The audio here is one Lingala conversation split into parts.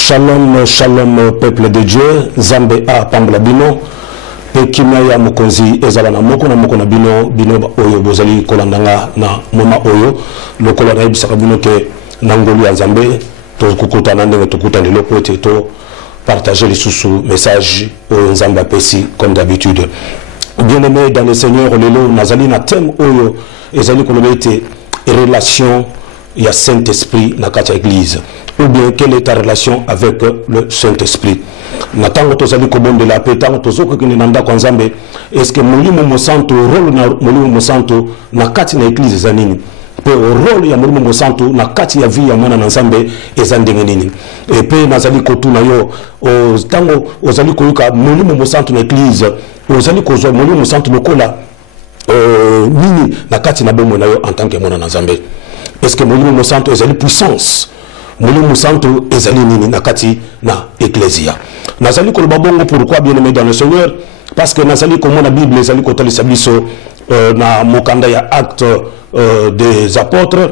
Shalom, shalom, peuple de Dieu, Zambe a pambla bino, pekima ya mokonzi ezala na moko na bino oyo bozali kolandanga na moma oyo, lokola na ebisaka bino ke nangolu ya Zambe, to kukuta nandenge to kuta lelo po ete to partager les sous messages au Nzamba Pessi comme d'habitude. Bien-aimé dans le Seigneur, lelo nazali na thème oyo ezali kolobete relation ya Saint-Esprit na kati ya église. Ou bien quelle est ta relation avec le Saint-Esprit? Natango tozali kobonde la pe tango tozoko kini nanda kwa Nzambe, est-ce que molimo mosanto rôle na molimo mosanto na kati na église za nini? Pe rôle ya molimo mosanto na kati ya vie ya mwana na Nzambe eza ndenge nini? Et pe nazali kotuna yo o tango ozali koyuka molimo mosanto na église, ozali kozwa molimo mosanto lokola nini na kati na bomo na yo en tant que mwana na Nzambe? Est-ce que molimo mosanto ezali puissance? Molimo Santo ezali nini nakati na ecclesia. Nazali ko babongo pourquoi bien aimé dans le Seigneur, parce que nazali ko mona Bible ezali ko talisa biso na mokanda ya acte des apôtres,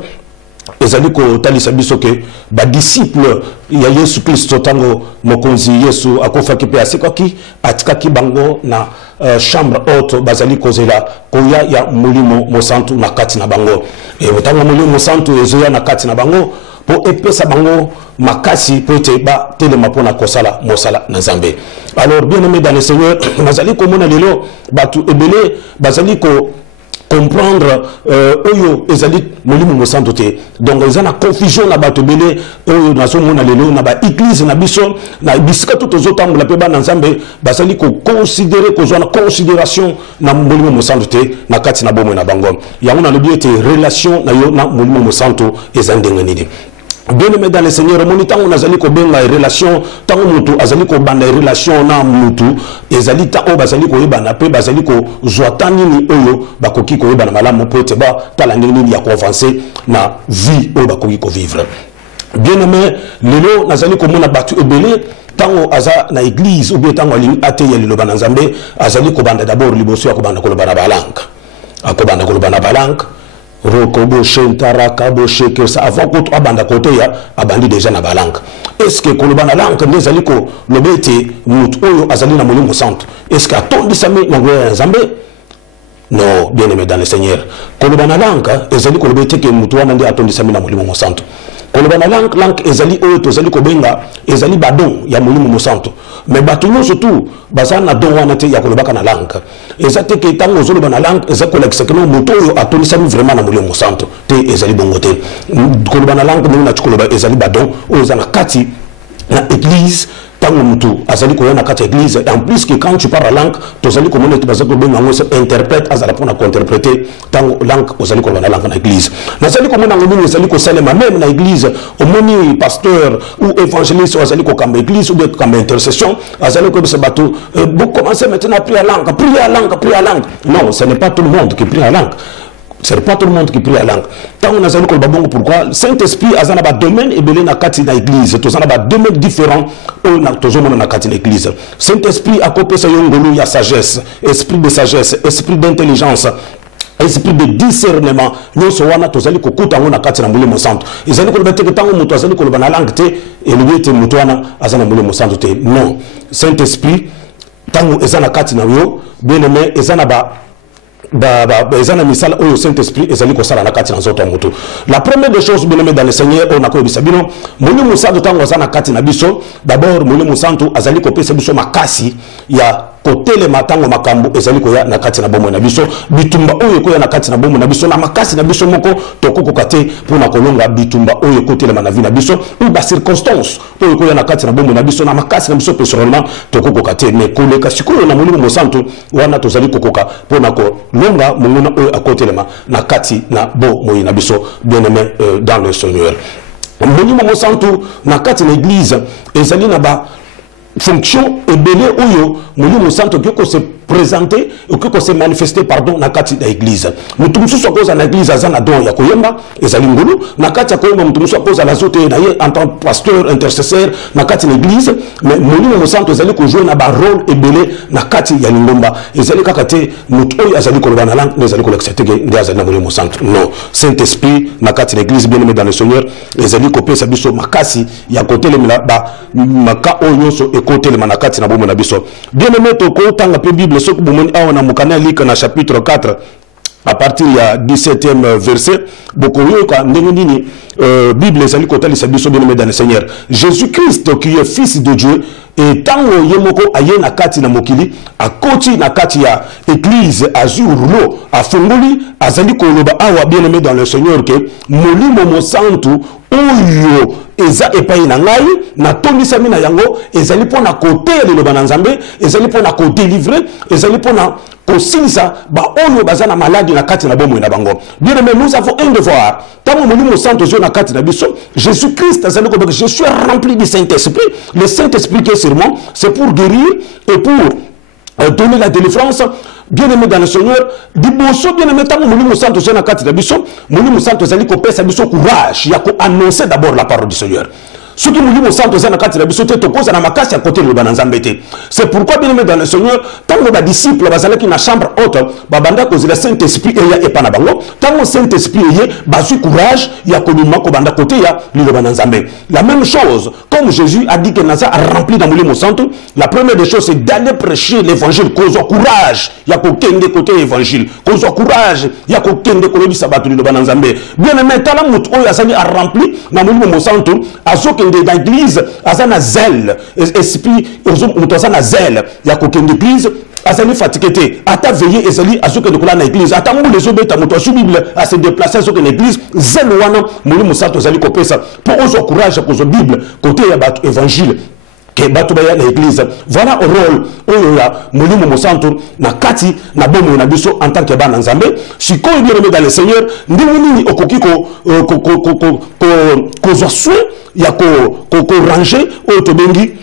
ezali ko talisa biso ke ba disciple ya Yesu Kristo tango mokonzi Yesu akofaki pe asekaki atikaki bango na chambre haute bazali kozela koya ya molimo mosanto na kati na bango. Et tango molimo mosanto ezoya na kati na bango po epesa bango makasi po ete ba telema pona kosala mosala na Nzambe. Alors bien aimé dans le Seigneur, nazali ko mona lelo batu ebele bazali ko comprendre oyo ezali molimo mosanto te. Donc ils ont la confusion na batu ebele oyo nazo mona lelo na ba église na biso na bisika tout ozotambola pe ba na Nzambe bazali ko considérer ko zona considération na molimo mosanto te na kati na bomo na bango. Yango na lobi ete relation na yo na molimo mosanto ezandenge nini. Bien aimé dans le Seigneur, mon temps on azali ko benga relation, tant mutu azali ko banda relation na mutu, ezali ta o bazali ko yebana pe bazali ko zoatani ni oyo bakoki ko yebana malamu po ete ba tala nini ya ko avancer na vie o bakoki ko vivre. Bien aimé, lelo nazali ko mona batu ebele tango aza na église ou bien tango ali ateye lelo bana Nzambe azali ko banda d'abord liboso ya ko banda ko bana balanka. Akobanda ko bana balanka. Rokobo shentara kabo sheke sa avant que abanda côté ya abandi déjà na balanka. Est-ce que kolobana lanka ndezali ko lobete mutu oyo azali na molimo santo? Est-ce que atondi sami na ngoya Nzambe? Non, bien aimé dans le Seigneur. Kolobana lanka ezali ko lobete ke mutu wana ndi atondi sami na molimo santo. Kolobana lank ezali oyo tozali ko benga ezali badon ya molimo santo. Mais batuno surtout bazana don wana te ya kolobaka na lanka. Ezate ke tango zolo na lanka ezako l'exekeno mutu oyo atondi sami vraiment na molimo santo. Te ezali bongo te. Kolobana lanka ndina chikoloba ezali badon oyo zana kati na église tango mutu azali ko na kati église. En plus que quand tu parles la langue tozali ko mona tibazako benga ngo interprète azala pona interpréter tango langue ozali ko na langue na église. Nazali ko mona ngomini ezali ko salema même na église au moni pasteur ou évangéliste azali ko kamba église ou bien kamba intercession azali ko bisa bato vous commencez maintenant à prier à langue. Non, ce n'est pas tout le monde qui prie à langue. Ce n'est pas tout le monde qui prie à langue. Tant on a zali ko babongo pourquoi Saint-Esprit azana ba domaine ebele na kati na église. Tozana ba domaine différent o na tozomona na kati na église. Saint-Esprit akopesa yo ngolu ya sagesse, esprit de sagesse, esprit d'intelligence, esprit de discernement. Nous wana tozali kokuta ngo na kati na molimo santo. Ezali ko beteke tango mutu azali ko na langue te elubete mutu wana azana molimo santo te. Non. Saint-Esprit tango ezana kati na yo bien aimé ezana ezana misala oyo Saint-Esprit ezali ko sala na kati na nzoto mutu. La première des choses bien aimé dans le Seigneur on a ko bisabino molimo santo tango azana kati na biso d'abord molimo santo azali ko pesa biso makasi ya kotele matango makambo ezali ko ya na kati na bomo na biso bitumba oyo ko ya na kati na bomo na biso na makasi na biso moko tokoko kate pona kolonga bitumba oyo kotele na vie na biso ou ba circonstance oyo ko ya na kati na bomo na biso na makasi na biso personnellement tokoko kate mais koleka sikoyo na molimo santo wana tozali kokoka pona ko longa mongona oyo akotelema na kati na bo moyi na biso bien aimé dans le Seigneur. Molimo santo na kati na église ezali na ba fonction et belé oyo molimo santo que se présenter ou que se manifester pardon na kati da église mutu mususu akoza na église azana don ya koyemba ezali ngulu na kati ya koyemba mutu mususu akoza la zote na ye en tant que pasteur intercesseur na kati na église mais molimo santo ezali ko jouer na ba rôle et belé na kati ya lingomba ezali kaka te mutu oyo azali ko lobana langue ezali ko accepter nde azali na molimo santo non Saint-Esprit na kati na église bien aimé dans le Seigneur ezali ko pesa biso makasi ya côté le ba maka oyo so côté le manakati na bomo na biso bien aimé to ko tanga pe Bible so ko bomoni awa na mukana lika na chapitre 4 à partir ya 17e verset boko yoka ndenge nini Bible ezali ko talisa biso bien aimé dans le Seigneur Jésus-Christ qui est fils de Dieu et tango yemoko aye na kati na mokili akoti na kati ya église azurlo afungoli azali ko loba awa bien aimé dans le Seigneur que molimo mo santu oyo eza epai na ngai na tomisami na yango ezali pona kote ya liloba na Nzambe ezali pona ko délivrer ezali pona kosilisa ba oyo bazana maladi na kati na bomo na bango bien aimé nous avons un devoir tango molimo santo zo na kati na biso Jésus-Christ azali ko je suis rempli du Saint-Esprit le Saint-Esprit qui est sur moi c'est pour guérir et pour donner la délivrance bien aimé dans le Seigneur diboso bien aimé tango molimo santo zo na kati na biso molimo santo azali ko pesa biso courage ya ko annoncer d'abord la parole du Seigneur. Ce qui nous dit santo za na kati na biso te to koza na makasi à côté de Nzambe te. C'est pourquoi bien aimé dans le Seigneur tango ba disciple bazalaki na chambre haute ba banda ko le Saint-Esprit et ya epana bango tango Saint-Esprit ye basu courage ya ko lima ko banda côté ya liloba Nzambe. La même chose comme Jésus a dit que Naza a rempli dans molimo santo, la première des choses c'est d'aller prêcher l'évangile kozo courage ya ko kende côté évangile kozo courage ya ko kende ko lebisa batu liloba Nzambe. Bien aimé tala mutu oyo azali a rempli na molimo santo azoke dans l'église azana zèle esprit azana zèle ya kokende église azali fatigué ata veiller ezali azoke de kola na église ata mbule zo beta moto su bible a se déplacer azoke na église zèle wana molimo santo azali kopesa pour ozo courage ko zo bible côté ya bato évangile que bato baya na église voilà au rôle oyo ya molimo santo na kati na bomo na biso en tant que bana Nzambe sikoyo bien aimé dans le Seigneur ndenge nini okoki ko zo soin ya ko ranger oyo tobengi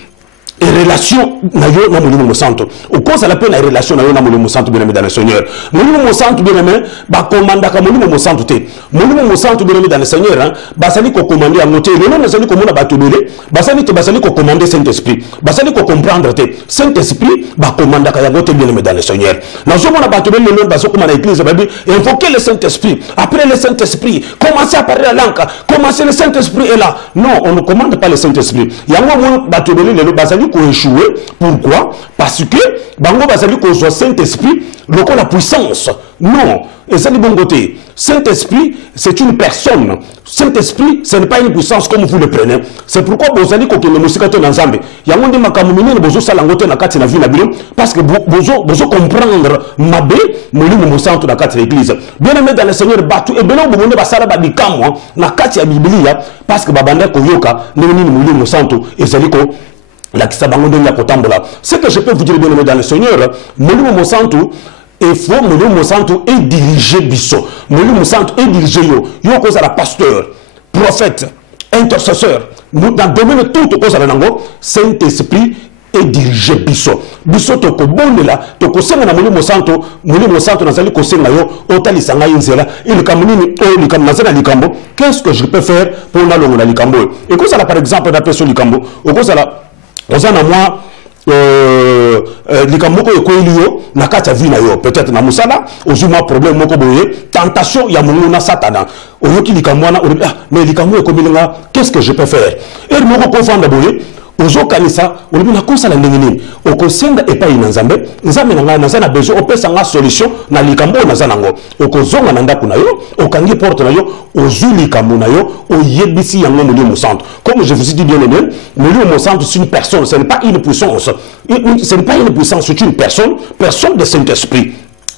et relation na yo na molimo santo au cause la peine la relation na yo na molimo santo bien aimé dans le Seigneur molimo santo bien aimé ba commanda ka molimo santo te molimo santo bien aimé dans le Seigneur hein basali ko commander à noter le nom basali ko mona batobele basali ko commander Saint-Esprit basali ko comprendre te Saint-Esprit ba commanda ka yango te bien aimé dans le Seigneur na zo mona batobele le nom baso comme na église babi invoquer le Saint-Esprit après le Saint-Esprit commencer à parler la langue commencer le Saint-Esprit est là non on ne commande pas le Saint-Esprit yango mona batobele le basali ko échouer. Pourquoi? Parce que bango bazali ko zo Saint-Esprit loko la puissance. Non, et ça du bon côté. Saint-Esprit, c'est une personne. Saint-Esprit, ce n'est pas une puissance comme vous le prenez. C'est pourquoi vous allez que le musikato dans Zambé. Yangonde makamumine bozo salangote na kati na vie na bilo parce que bozo comprendre mabe molimo mosanto na kati l'église. Bien aimé dans le Seigneur batu et belo bomonde basala ba bikamwa na kati ya Biblia parce que babanda ko yoka nini molimo mosanto ezaliko la ce que je peux vous dire bien aimé dans le Seigneur, molimo mosanto et faut molimo mosanto est dirigé biso. Molimo mosanto est dirigé yo cause à la pasteur, prophète, intercesseur. Dans le domaine tout cause à la nango, Saint-Esprit est dirigé biso. Biso to ko bonela to ko senga na molimo mosanto nazali ko senga yo otalisanga inzela il kamunini o likambo nazana likambo. Qu'est-ce que je peux faire pour na longo na likambo? Et cause à la par exemple na personne likambo, au cause à la ozana moi likambo ko ekoelio na kati ya vie na yo peut-être na musala ozuma problème moko boye tentation ya mungu na satana oyoki likambo na mais likambo ekomilinga qu'est-ce que je peux faire et moko ko vanda boye ozo kanisa olobi na kosala ndenge nini okosenga epai na Nzambe Nzambe na ngai nazana besoin opesa nga solution na likambo nazana ngo okozonga na ndako na yo okangi porte na yo ozu likambo na yo oyebisi yango molimo santo comme je vous ai dit bien aimé molimo santo c'est une personne ce n'est pas une puissance ce n'est pas une puissance c'est une personne de Saint-Esprit.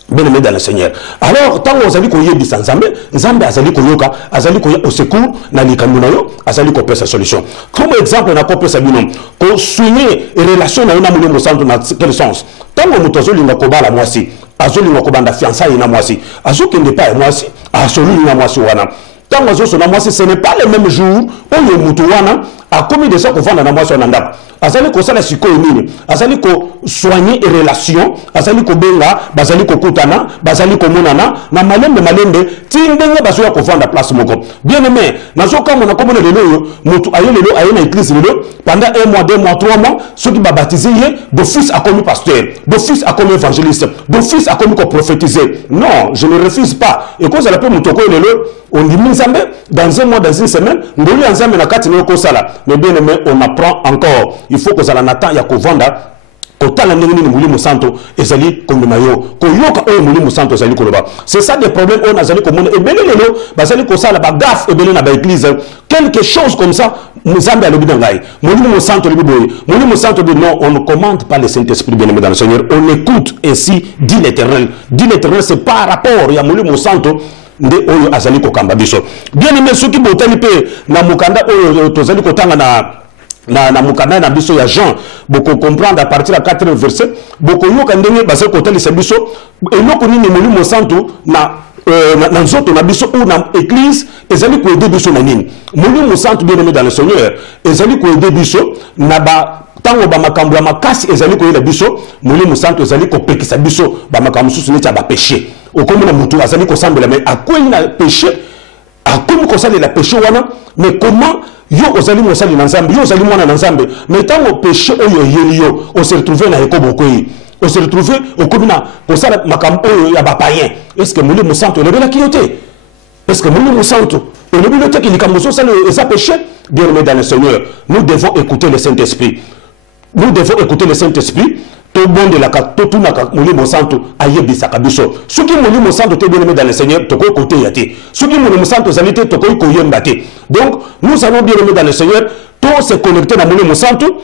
Bien aimé dans le Seigneur. Alors, tant que vous allez koyer bis Nzambe, Nzambe azali koyoka, azali koya au secours na likambo na yo, azali ko pesa solution. Comme exemple na ko pesa bino, ko soigner relation na yo na molimo santo na quel sens? Tant que mutozo linga ko bala mwasi, azoli linga ko banda fiançailles na mwasi, azokende pa mwasi, azoli na mwasi wana. Tant que zo na mwasi ce n'est pas le même jour où le mutu wana a commis déjà qu'on vend dans moi sur nanda azali ko sala siko nini azali ko soigner les relations azali ko benga bazali ko kutana bazali ko monana na malembe tindenge basoya ko vendre place moko bien aimé nazo kama na komona lelo mutu ayo na église lelo pendant 1 mois 2 mois 3 mois ceux qui ba baptisé d'office a commis pasteur d'office a commis évangéliste d'office a commis ko prophétiser non je ne refuse pas et quand ça la peut mutu ko lelo on dit Nzambe dans 1 mois dans 1 semaine ndoli Nzambe na kati na ko sala mais bien aimé on apprend encore il faut que ça la nata ya ko vendre kotala ndenge ni Molimo Santo ezali kondima yo koyoka oyo Molimo Santo ezali koloba c'est ça des problèmes on azali komona ebele lelo bazali kosala ba gaffe ebele na ba église quelque chose comme ça Nzambe alobi ngai Molimo Santo libi boye Molimo Santo dit non on ne commande pas le Saint-Esprit bien-aimé dans le Seigneur on écoute ainsi dit l'Éternel c'est par rapport ya Molimo Santo nde oyo azali kokamba biso bien-aimé soki botali pe na mukanda oyo tozali kotanga na mukanda na biso ya Jean boko comprendre à partir de 4e verset boko yoka ndenge basa kotalisa biso eloko nini Molimo Santo na nzoto na biso ou na église ezali ko aider biso na nini Molimo Santo bien-aimé dans le Seigneur ezali ko aider biso na ba tango ba makambo ya makasi ezali ko yela biso Molimo Santo ezali ko pekisa biso ba makambo susu neti ba péché okomona mutu azali ko sambela mais akoyi na péché akomi ko sala la péché wana mais comment yo ozali mosali na Nzambe yo ozali mwana na Nzambe mais tango péché oyo yeli yo on se retrouver na ekobo koyi on se retrouver okomi na ko sala makambo oyo ya ba païen est-ce que Molimo Santo lebela kiyote est-ce que Molimo Santo le bibliothèque il comme ça et ça péché bien aimé dans le Seigneur nous devons écouter le Saint-Esprit nous devons écouter le Saint-Esprit tout bon de la tout na Molimo Santo ayebisaka biso soki Molimo Santo te bien aimé dans le Seigneur to ko côté yate soki Molimo Santo zalité to ko yemba te donc nous allons bien aimé dans le Seigneur tout se connecter na Molimo Santo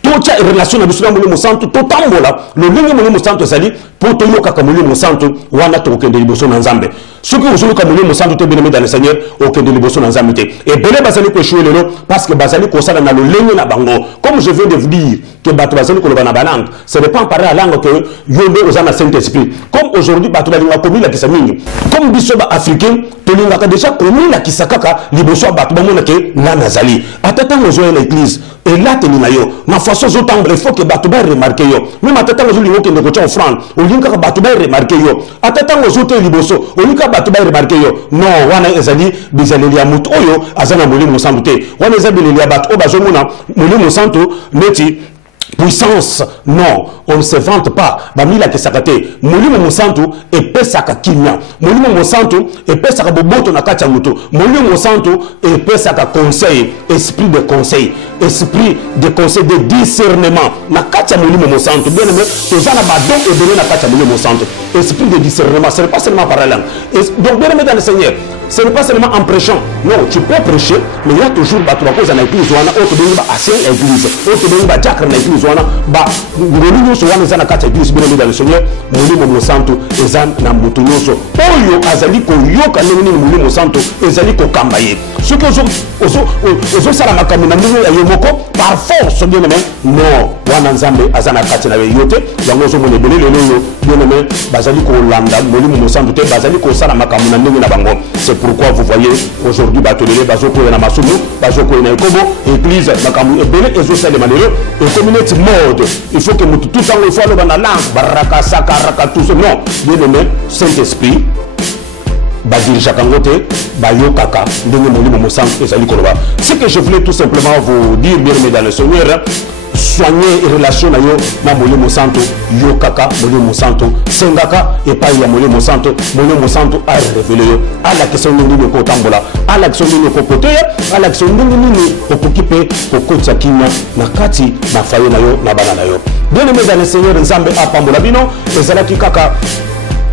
toute relation na biso na Molimo Santo to tambola le ndenge Molimo Santo zali pour to yoka ka Molimo Santo wana to kende liboso na Nzambe soki ozulu ka Molimo Santo te bien aimé dans le Seigneur o kende liboso na Nzambe te et belé bazali ko échouer lelo parce que bazali ko sala na le lenge na bango comme je viens de vous dire que bato bazali ko loba na balangue ce n'est pas parler à langue que yonde ozana Saint-Esprit comme aujourd'hui bato balinga komi la kisamingi comme biso ba africain to linga ka déjà komi la kisakaka liboso bato ba mona ke na nazali atata ngozo na église et là tenina yo na façon zo tambre il faut que bato ba remarquer yo même atata ngozo lingo ke ndeko cha offrande o linga ka bato ba remarquer yo atata ngozo te liboso o linga bato ba remarquer yo non wana ezali bizaleli ya mutu oyo azana Molimo Santo te wana ezali ya bato o bazomona Molimo Santo neti puissance non on ne se vante pas bamila ke sakate Molimo Santo epesaka kimia Molimo Santo epesaka boboto na kati ya mutu Molimo Santo epesaka conseil esprit de conseil de discernement na kati ya Molimo Santo bien aimé tozana badon ebele na kati ya Molimo Santo esprit de discernement ce n'est pas seulement par la langue donc bien aimé dans le Seigneur ce n'est pas seulement en prêchant non tu peux prêcher mais il y a toujours bato bakoza na église wana autre bengi ba ancien église autre bengi ba diacre na église wana ba ngoli nyonso wana eza na kati ya église bien dans le Seigneur Molimo Santo eza na mutu nyonso oyo azali koyoka ndenge nini Molimo Santo ezali kokamba ye soki ozo sala makambo na ndenge ya yo moko par force bien aimé non wana Nzambe aza na kati na yo te yango ozomona ebele lelo oyo bien aimé bazali kolanda Molimo Santo te bazali kosala makambo na ndenge na bango. C'est pourquoi vous voyez aujourd'hui batolele bazoko na masumu bazoko na ekobo église makambo ebele ezosala manelo et communauté mode il faut que mutu tout temps il faut aller dans la langue baraka sakaraka tout ça non bien aimé Saint-Esprit badirija kangote bayokaka ndenge Molimo Santo ezali koloba. Ce que je voulais tout simplement vous dire bien aimé dans le Seigneur, soigner les relations na yo na Molimo Santo yokaka Molimo Santo sengaka et pas ya Molimo Santo a révélé yo à la question nini ko tambola à la question nini ko côté à la question nini ko occupé ko kotsa kina na kati na fayo na yo na bana na yo bien aimé dans le Seigneur Nzambe apambola bino ezalaki kaka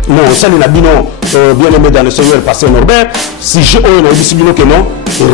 non sali na bino bien aimé dans le Seigneur Pasteur Norbert si je oyo na bisi bino que non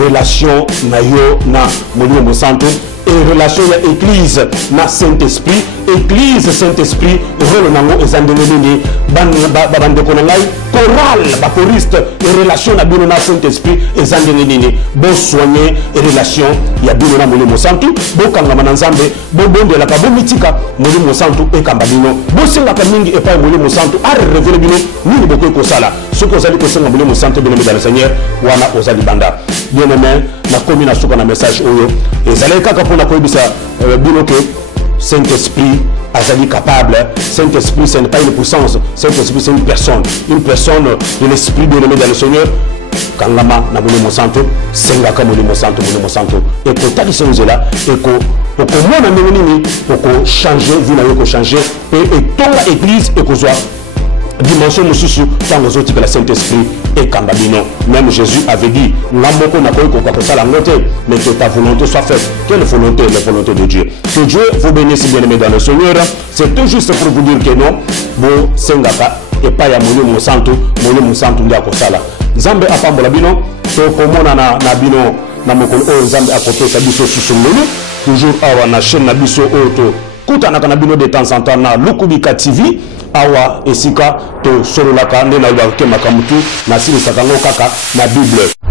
relation na yo na Molimo Santo et relation ya église na Saint-Esprit. Église Saint-Esprit rôle nango ezandenge nini bandeko na ngai chorale ba choriste et relation na bino na Saint-Esprit ezandenge nini bo soigner et relation ya bino na Molimo Santu bo kangama na Nzambe bo bondela ka bo mitika Molimo Santu e kamba bino bo senga ka mingi e pa Molimo Santu a révéler bino nini boko ko sala ce que ozali ko senga Molimo Santu bino dans le Seigneur wana ozali banda bien aimé na komi na suka na message oyo ezali kaka pona ko bisa bino ke Saint-Esprit azali capable. Saint-Esprit, ce n'est pas une puissance. Saint-Esprit, c'est une personne de l'Esprit bien-aimé dans le Seigneur. Kangama na Molimo Santu, sengaka Molimo Santu. Et que tali là, et que mona menini, pour changer, vous n'avez que changer, et tonga église, et que soit dimension mususu tango zoti que la Saint-Esprit et kambabino. Même Jésus avait dit namoko na koyi ko ça la note, mais que ta volonté soit faite. Quelle volonté? La volonté de Dieu. Que Dieu vous bénisse bien aimé dans le Seigneur. C'est tout juste pour vous dire que non bon sengaka et pas ya Molimo Santu ndia ko sala. Nzambe apambola bino to komona na bino na mokolo o Nzambe akopesa biso susumulu toujours awa na chaîne na biso auto kutana kana bino de temps en temps na Lukubika TV awa esika to sololaka nde na yaka makamtu na sili sakango kaka na Bible.